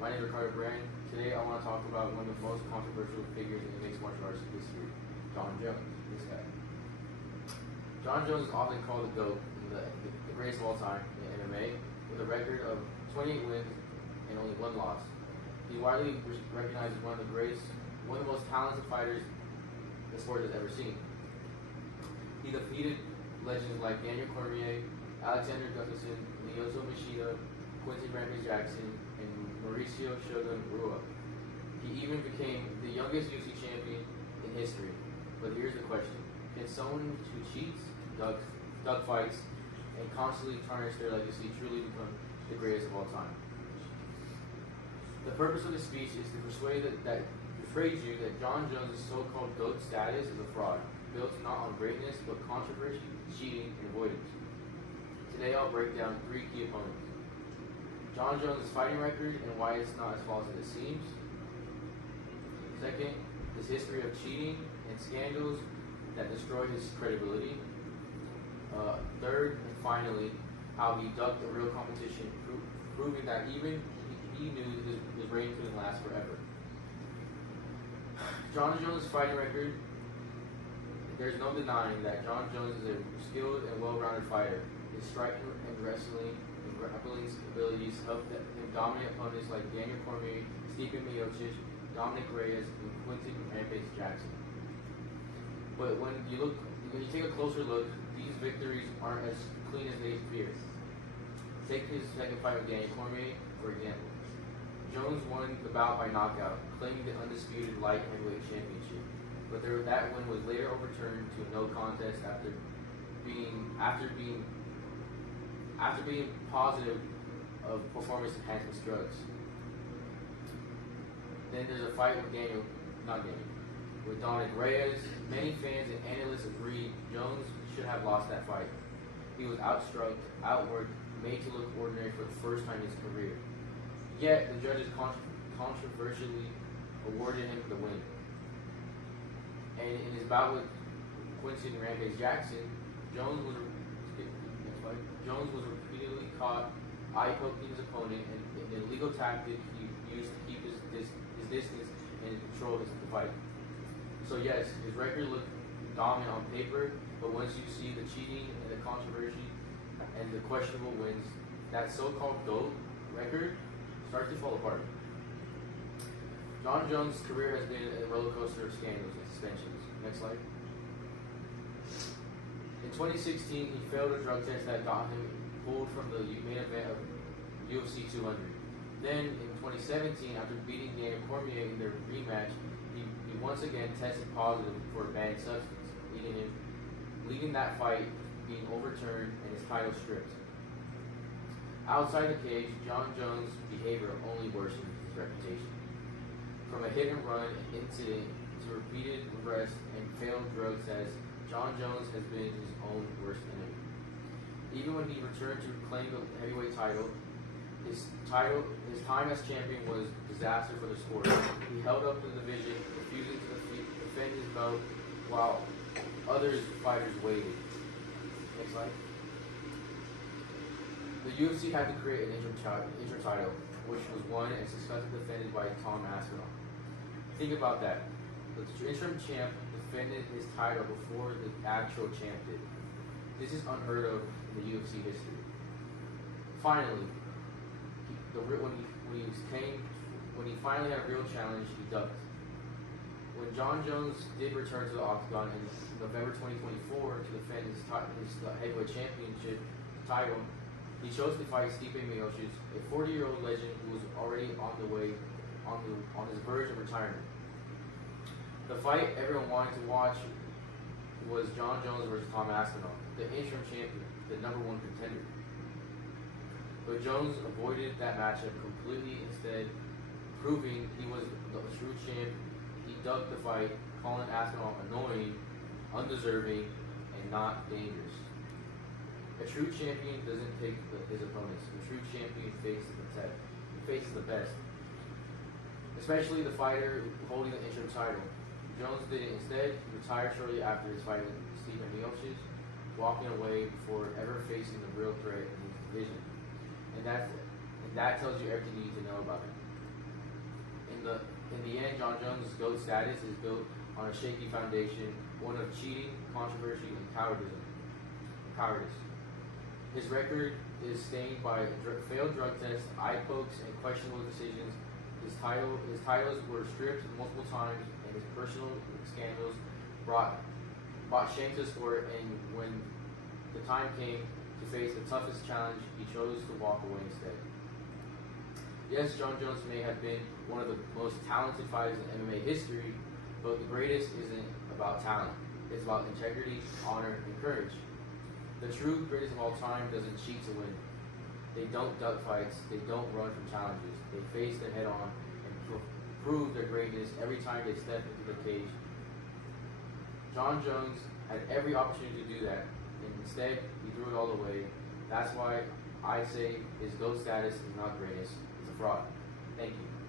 My name is Ricardo Brand. Today I want to talk about one of the most controversial figures in mixed martial arts history, Jon Jones, this guy. Jon Jones is often called the GOAT, the greatest of all time in MMA, with a record of 28 wins and only one loss. He's widely recognized as one of the most talented fighters the sport has ever seen. He defeated legends like Daniel Cormier, Alexander Gustafsson, Lyoto Machida, Quincy Rampage Jackson, and Mauricio Shogun Rua. He even became the youngest UFC champion in history. But here's the question: can someone who cheats, duck fights, and constantly tarnish their legacy truly become the greatest of all time? The purpose of this speech is to persuade you that Jon Jones' so-called GOAT status is a fraud, built not on greatness but controversy, cheating, and avoidance. Today I'll break down 3 key opponents: Jon Jones' fighting record and why it's not as false as it seems. Second, his history of cheating and scandals that destroyed his credibility. Third, and finally, how he ducked a real competition, proving that even he knew his reign couldn't last forever. Jon Jones' fighting record: there's no denying that Jon Jones is a skilled and well-rounded fighter. His striking and wrestling and grappling abilities helped him dominate opponents like Daniel Cormier, Stipe Miocic, Dominic Reyes, and Quincy Rampage Jackson. But when you take a closer look, these victories aren't as clean as they appear. Take his second fight with Daniel Cormier, for example. Jones won the bout by knockout, claiming the undisputed light heavyweight championship. But that win was later overturned to a no contest after being positive of performance enhancement drugs. Then there's a fight with with Dominic Reyes. Many fans and analysts agree Jones should have lost that fight. He was outstruck, outworked, made to look ordinary for the first time in his career. Yet, the judges controversially awarded him the win. And in his bout with Quincy Rampage Jackson, Jones was repeatedly caught eye-poking his opponent, and an illegal tactic he used to keep his distance and control the fight. So yes, his record looked dominant on paper, but once you see the cheating and the controversy and the questionable wins, that so-called GOAT record starts to fall apart. Jon Jones' career has been a roller coaster of scandals and suspensions. Next slide. In 2016, he failed a drug test that got him pulled from the main event of UFC 200. Then, in 2017, after beating Daniel Cormier in their rematch, he once again tested positive for a banned substance, leading that fight being overturned and his title stripped. Outside the cage, Jon Jones' behavior only worsened his reputation. From a hit-and-run incident to repeated arrests and failed drug tests, Jon Jones has been his own worst enemy. Even when he returned to claim the heavyweight title, his time as champion was a disaster for the sport. He held up the division, refusing to defend his belt, while other fighters waited. Next slide. The UFC had to create an interim title, which was won and successfully defended by Tom Aspinall. Think about that. The interim champ defended his title before the actual champ did. This is unheard of in the UFC history. Finally, when he finally had a real challenge, he ducked. When Jon Jones did return to the octagon in November 2024 to defend his heavyweight championship title, he chose to fight Stipe Miocic, a 40-year-old legend who was already on his verge of retirement. The fight everyone wanted to watch was Jon Jones versus Tom Aspinall, the interim champion, the #1 contender. But Jones avoided that matchup completely, instead proving he was the true champ. He ducked the fight, calling Aspinall annoying, undeserving, and not dangerous. A true champion doesn't take his opponents. A true champion faces the best. Especially the fighter holding the interim title. Jones did it instead. He retired shortly after his fight with Stipe Miocic, walking away before ever facing the real threat in his division. And that tells you everything you need to know about him. In the end, Jon Jones' GOAT status is built on a shaky foundation, one of cheating, controversy, and cowardice. His record is stained by failed drug tests, eye pokes, and questionable decisions. His titles were stripped multiple times, and his personal scandals brought shame to the sport. And when the time came to face the toughest challenge, he chose to walk away instead. Yes, Jon Jones may have been one of the most talented fighters in MMA history, but the greatest isn't about talent. It's about integrity, honor, and courage. The true greatest of all time doesn't cheat to win. They don't duck fights. They don't run from challenges. They face them head on and prove their greatness every time they step into the cage. Jon Jones had every opportunity to do that, and instead he threw it all away. That's why I say his GOAT status is not greatness. It's a fraud. Thank you.